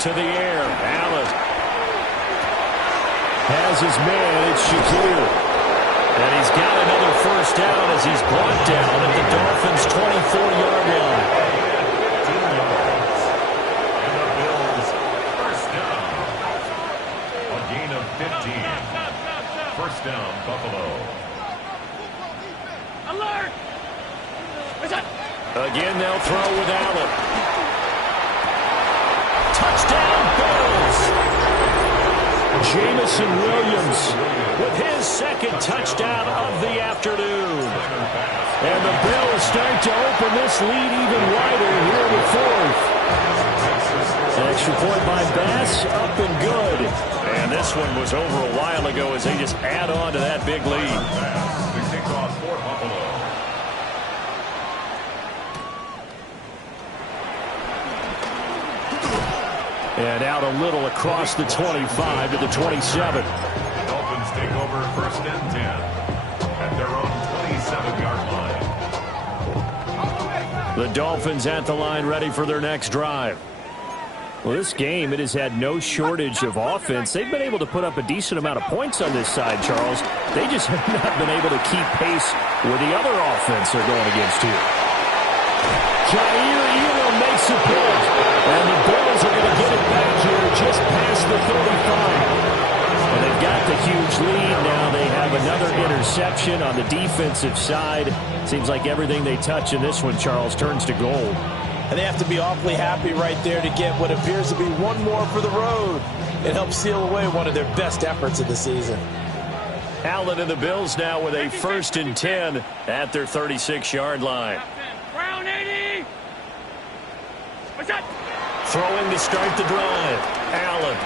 To the air, Allen has his man, it's Shakir. And he's got another first down as he's brought down at the Dolphins' 24-yard line. And the Bills Alert! Again, they'll throw with Allen. Touchdown, Bills! Jamison Williams with his second touchdown of the afternoon. And the Bills start to open this lead even wider here in the fourth. An extra point by Bass, up and good. And this one was over a while ago as they just add on to that big lead. The kickoff for Buffalo. And out a little across the 25 to the 27. Dolphins take over first and 10 at their own 27-yard line. The Dolphins at the line ready for their next drive. Well, this game, it has had no shortage of offense. They've been able to put up a decent amount of points on this side, Charles. They just have not been able to keep pace with the other offense they're going against here. Jair Elam makes a pull, and the Bills are going to get it back here just past the 35. And they've got the huge lead now. They have another interception on the defensive side. Seems like everything they touch in this one, Charles, turns to gold. And they have to be awfully happy right there to get what appears to be one more for the road. It helps seal away one of their best efforts of the season. Allen and the Bills now with a 1st and 10 at their 36-yard line. Brown 80! What's that? Throwing to start the drive. Allen.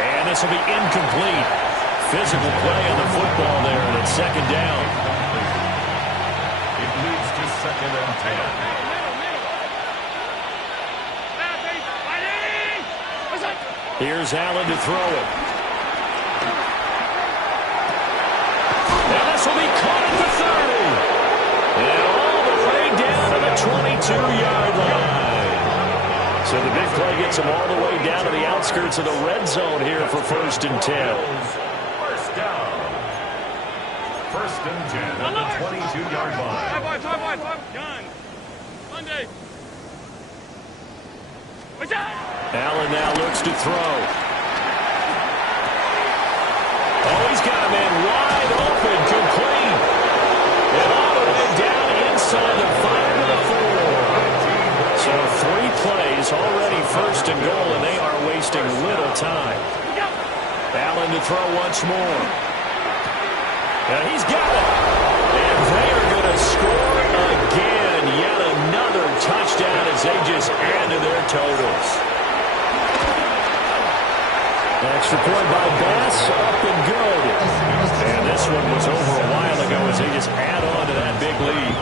And this will be incomplete. Physical play on the football there, and it's second down. It leads to second and 10. Here's Allen to throw it. And this will be caught at the 30. And all the way down to the 22-yard line. So the big play gets them all the way down to the outskirts of the red zone here for 1st and 10. First down. 1st and 10 at the 22-yard line. Five. Done. Monday. What's that? Allen now looks to throw. Oh, he's got a man wide open, complete. And all the way down inside the 5 to the 4. So 3 plays, already 1st and goal, and they are wasting little time. Allen to throw once more. And he's got it. And they are going to score again. Yet another touchdown as they just add to their totals. Extra point by Bass, up and good. And this one was over a while ago as they just add on to that big lead.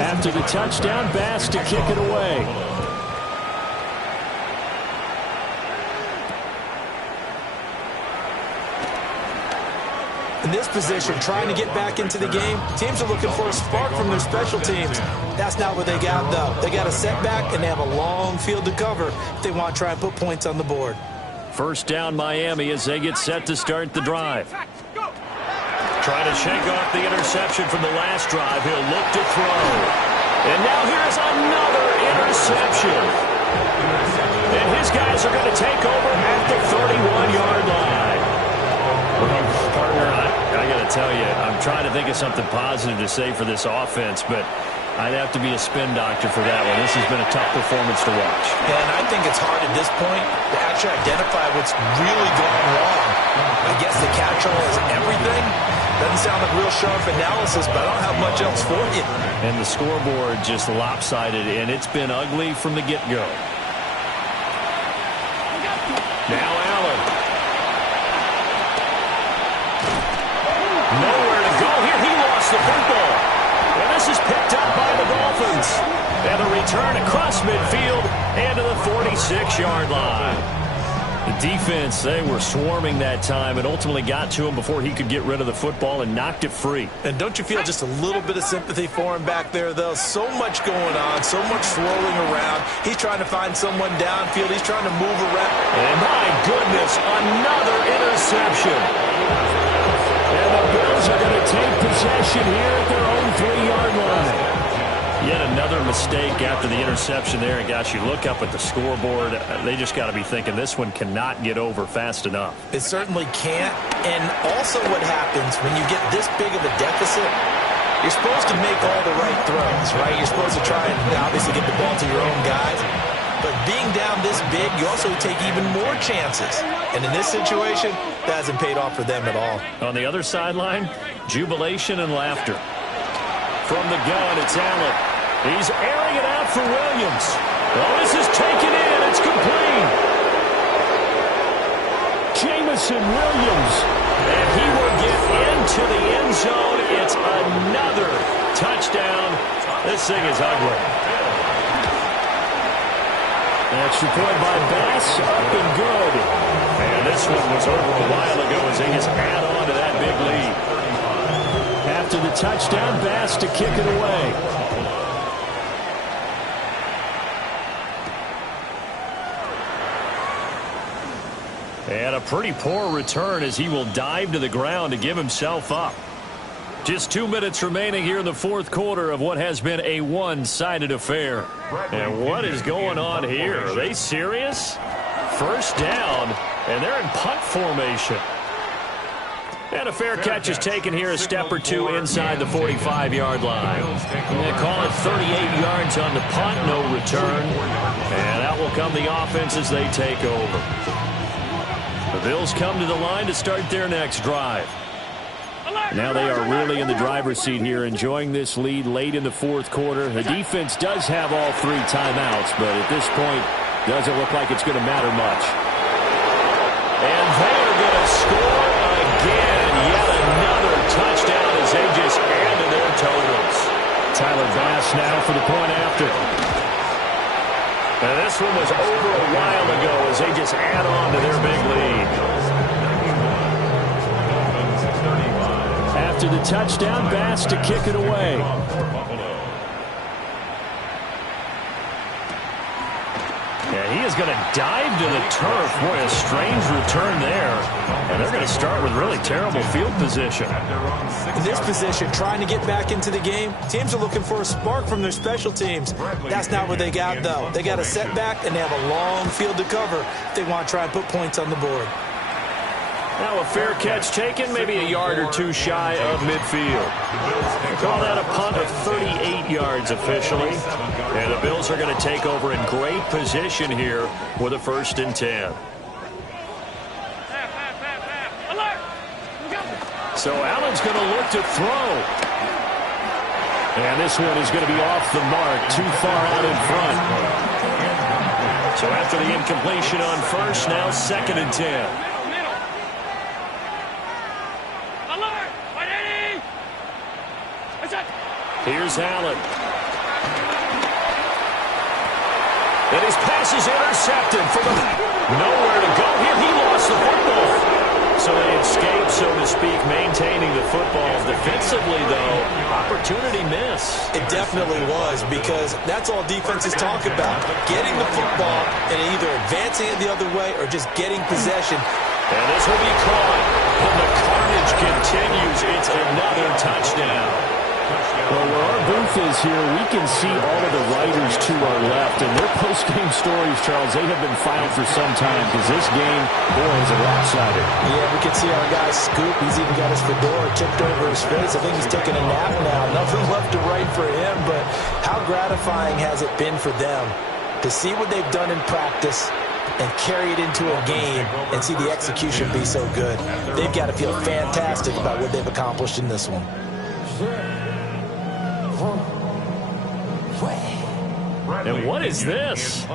After the touchdown, Bass to kick it away. In this position, trying to get back into the game, teams are looking for a spark from their special teams. That's not what they got, though. They got a setback, and they have a long field to cover if they want to try and put points on the board. First down, Miami, as they get set to start the drive. Trying to shake off the interception from the last drive. He'll look to throw. And now here's another interception. And his guys are going to take over at the 31-yard line. Partner, I got to tell you, I'm trying to think of something positive to say for this offense, but I'd have to be a spin doctor for that one. This has been a tough performance to watch. And I think it's hard at this point to actually identify what's really going wrong. I guess the catch-all is everything. Doesn't sound like real sharp analysis, but I don't have much else for you. And the scoreboard just lopsided, and it's been ugly from the get-go. Now Allen. Nowhere to go here. He lost the football. And this is picked up by the Dolphins. And a return across midfield and to the 46-yard line. The defense, they were swarming that time and ultimately got to him before he could get rid of the football and knocked it free. And don't you feel just a little bit of sympathy for him back there, though? So much going on, so much swirling around. He's trying to find someone downfield. He's trying to move around. And my goodness, another interception. And the Bills are going to take possession here at their own 3-yard line. Yet another mistake after the interception there. And, gosh, you look up at the scoreboard. They just got to be thinking this one cannot get over fast enough. It certainly can't. And also what happens when you get this big of a deficit, you're supposed to make all the right throws, right? You're supposed to try and obviously get the ball to your own guys. But being down this big, you also take even more chances. And in this situation, that hasn't paid off for them at all. On the other sideline, jubilation and laughter. From the gun, it's Allen. He's airing it out for Williams. Oh, this is taken in. It's complete. Jamison Williams. And he will get into the end zone. It's another touchdown. This thing is ugly. Extra point by Bass. Up and good. And this one was over a while ago as they just add on to that big lead. After the touchdown, Bass to kick it away. And a pretty poor return as he will dive to the ground to give himself up. Just 2 minutes remaining here in the fourth quarter of what has been a one-sided affair. And what is going on here? Are they serious? First down, and they're in punt formation. And a fair catch is taken here a step or two inside the 45-yard line. They call it 38 yards on the punt, no return. And out will come the offense as they take over. The Bills come to the line to start their next drive. Now they are really in the driver's seat here, enjoying this lead late in the fourth quarter. The defense does have all 3 timeouts, but at this point, doesn't look like it's going to matter much. And they are going to score again. Yet another touchdown as they just add to their totals. Tyler Bass now for the point after. And this one was over a while ago as they just add on to their big lead. After the touchdown, Bass to kick it away. Yeah, he is going to dive to the turf. Boy, a strange return there. And they're going to start with really terrible field position. In this position, trying to get back into the game, teams are looking for a spark from their special teams. That's not what they got, though. They got a setback, and they have a long field to cover if they want to try and put points on the board. Now a fair catch taken, maybe a yard or two shy of midfield. Call that a punt of 38 yards officially. And the Bills are going to take over in great position here with a 1st and 10. So Allen's going to look to throw. And this one is going to be off the mark, too far out in front. So after the incompletion on first, now 2nd and 10. Here's Allen. And his pass is intercepted from nowhere to go here. He lost the football. So they escape, so to speak, maintaining the football. Defensively, though, opportunity miss. It definitely was, because that's all defenses talk about. Getting the football and either advancing it the other way or just getting possession. And this will be caught. And the carnage continues. It's another touchdown. Well, where our booth is here, we can see all of the writers to our left. And their post-game stories, Charles, they have been filed for some time because this game, boy, is a lopsided. Yeah, we can see our guy Scoop. He's even got his fedora tipped over his face. I think he's taking a nap now. Nothing left to write for him, but how gratifying has it been for them to see what they've done in practice and carry it into a game and see the execution be so good. They've got to feel fantastic about what they've accomplished in this one. And what is this?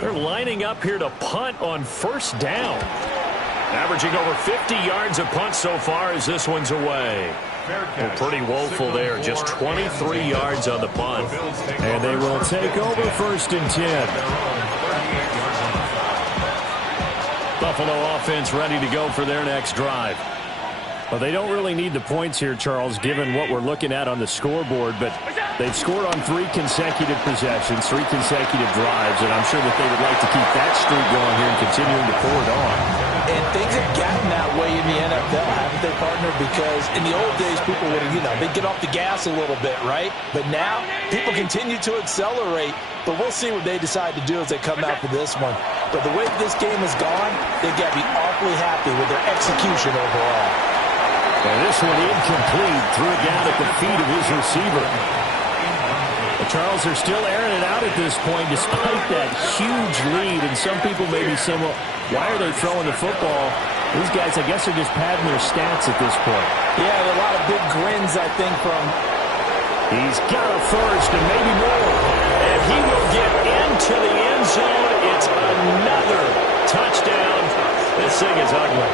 They're lining up here to punt on 1st down. Averaging over 50 yards a punt so far as this one's away. Well, pretty woeful there. Just 23 yards on the punt. And they will take over 1st and 10. Buffalo offense ready to go for their next drive. Well, they don't really need the points here, Charles, given what we're looking at on the scoreboard, but they've scored on 3 consecutive possessions, 3 consecutive drives, and I'm sure that they would like to keep that streak going here and continuing to pour it on. And things have gotten that way in the NFL, haven't they, partner? Because in the old days, people would, they'd get off the gas a little bit, right? But now, people continue to accelerate. But we'll see what they decide to do as they come out for this one. But the way this game has gone, they've got to be awfully happy with their execution overall. And this one incomplete. Threw it down at the feet of his receiver. The Charles are still airing it out at this point despite that huge lead. And some people may be saying, well, why are they throwing the football? These guys, I guess, are just padding their stats at this point. Yeah, a lot of big grins, I think, from... He's got a first and maybe more. And he will get into the end zone. It's another touchdown. This thing is ugly.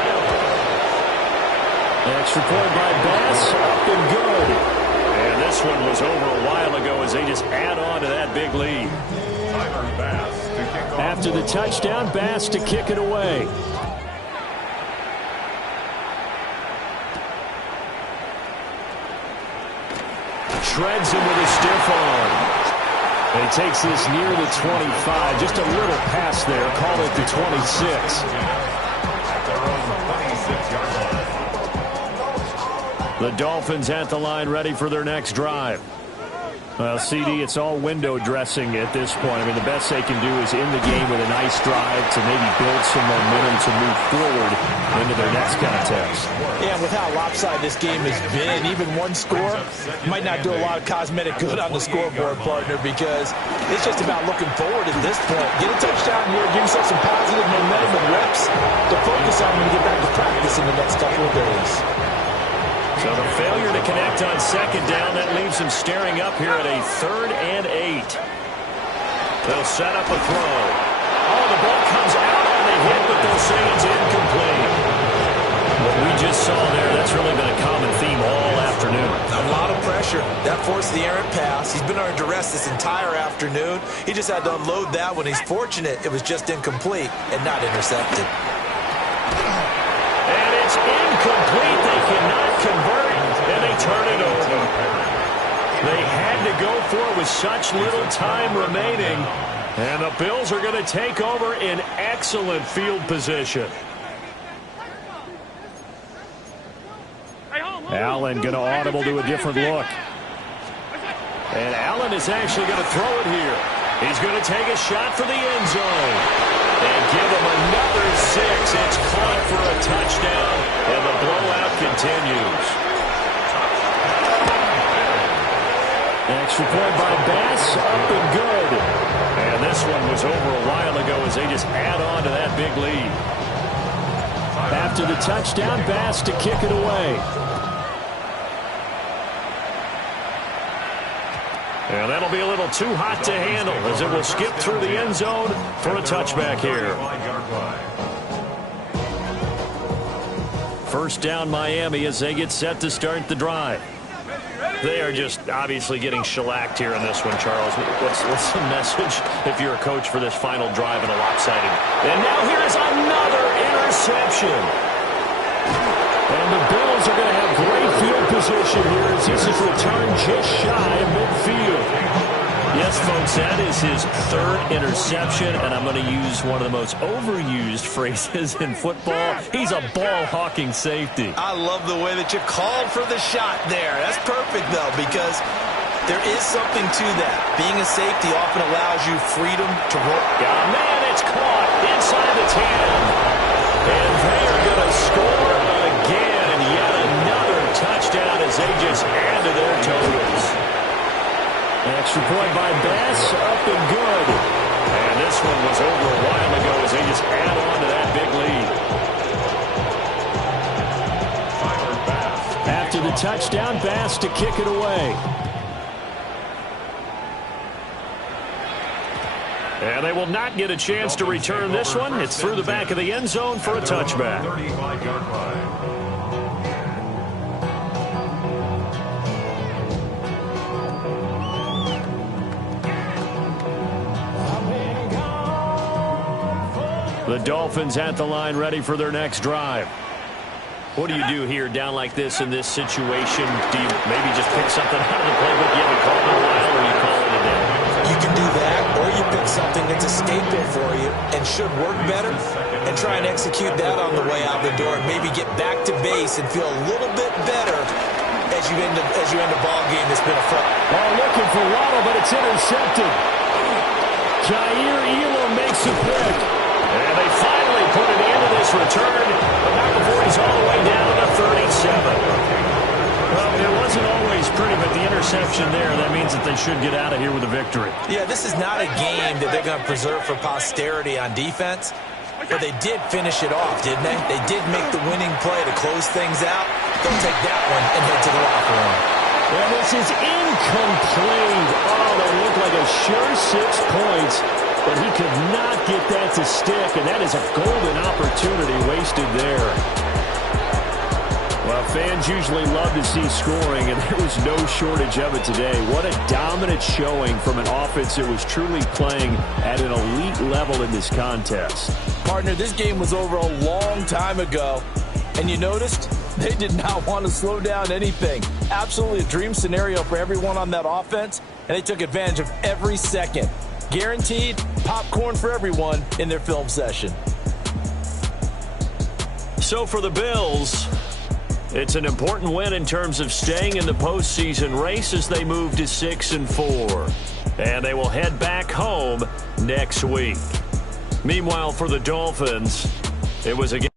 Extra point by Bass. Up and good. And this one was over a while ago as they just add on to that big lead. After the touchdown, Bass to kick it away. Shreds him with a stiff arm. And he takes this near the 25. Just a little pass there. Call it the 26. The Dolphins at the line ready for their next drive. Well, CD, it's all window dressing at this point. I mean, the best they can do is in the game with a nice drive to maybe build some momentum to move forward into their next contest. Yeah, with how lopsided this game has been, even one score might not do a lot of cosmetic good on the scoreboard, partner, because it's just about looking forward at this point. Get a touchdown here, give yourself some positive momentum and reps to focus on when you get back to practice in the next couple of days. So the failure to connect on second down, that leaves him staring up here at a 3rd and 8. They'll set up a throw. Oh, the ball comes out on the hit, but they'll say it's incomplete. What we just saw there, that's really been a common theme all afternoon. A lot of pressure. That forced the errant pass. He's been under duress this entire afternoon. He just had to unload that one. He's fortunate it was just incomplete and not intercepted. And it's incomplete. They cannot convert, and they turn it over. They had to go for it with such little time remaining, and the Bills are going to take over in excellent field position. Allen going to audible to a different look. And Allen is actually going to throw it here. He's going to take a shot for the end zone. And give him another 6. It's caught for a touchdown, and the blowout continues. Extra point by Bass, up and good. And this one was over a while ago as they just add on to that big lead. After the touchdown, Bass to kick it away. And that'll be a little too hot to handle as it will skip through the end zone for a touchback here. First down Miami as they get set to start the drive. They are just obviously getting shellacked here in this one, Charles. What's the message if you're a coach for this final drive in a lopsided? And now here is another interception. And the Bills are going to have great field position here as this is returned just shy of midfield. Yes, folks, that is his 3rd interception, and I'm going to use one of the most overused phrases in football. He's a ball-hawking safety. I love the way that you called for the shot there. That's perfect, though, because there is something to that. Being a safety often allows you freedom to roll. Oh, man, it's caught inside the 10. And they are going to score again, and yet another touchdown as they just add to their totals. Extra point by Bass, up and good. And this one was over a while ago as they just add on to that big lead. After the touchdown, Bass to kick it away. And they will not get a chance to return this one. It's through the back of the end zone for a touchback. The Dolphins at the line ready for their next drive. What do you do here down like this in this situation? Do you maybe just pick something out of the playbook you haven't called in a while, or you call it a day? You can do that, or you pick something that's a staple for you and should work better and try and execute that on the way out the door and maybe get back to base and feel a little bit better as you end a ball game that's been a fun. Oh, looking for Waddle, but it's intercepted. Jair Elam makes a pick. And they finally put an end to this return, but not before he's all the way down to the 37. Well, it wasn't always pretty, but the interception there, that means that they should get out of here with a victory. Yeah, this is not a game that they're going to preserve for posterity on defense, but they did finish it off, didn't they? They did make the winning play to close things out. They'll take that one and head to the locker room. And this is incomplete. Oh, that looked like a sure 6 points, but he could not get that to stick, and that is a golden opportunity wasted there. Well, fans usually love to see scoring, and there was no shortage of it today. What a dominant showing from an offense that was truly playing at an elite level in this contest. Partner, this game was over a long time ago, and you noticed they did not want to slow down anything. Absolutely a dream scenario for everyone on that offense, and they took advantage of every second. Guaranteed popcorn for everyone in their film session. So for the Bills, it's an important win in terms of staying in the postseason race as they move to 6-4. And they will head back home next week. Meanwhile, for the Dolphins, it was again.